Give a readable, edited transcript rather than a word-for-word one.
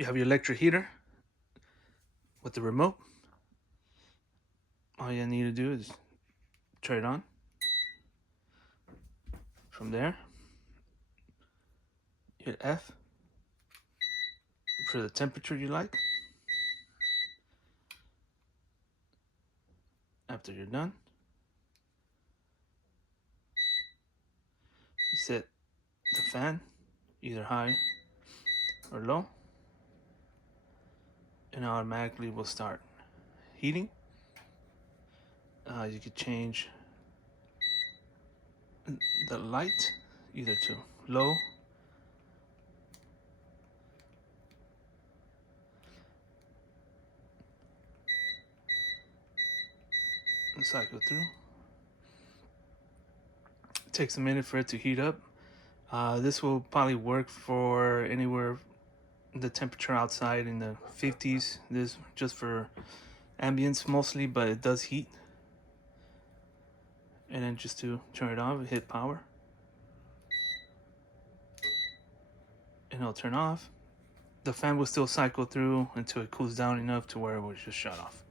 You have your electric heater with the remote. All you need to do is turn it on. From there, hit F for the temperature you like. After you're done, you set the fan either high or low, and automatically will start heating. You could change the light either to low and cycle through. It takes a minute for it to heat up. This will probably work for anywhere the temperature outside in the 50s. This just for ambience mostly, but it does heat. And then just to turn it off, hit power, and it'll turn off. The fan will still cycle through until it cools down enough to where it will just shut off.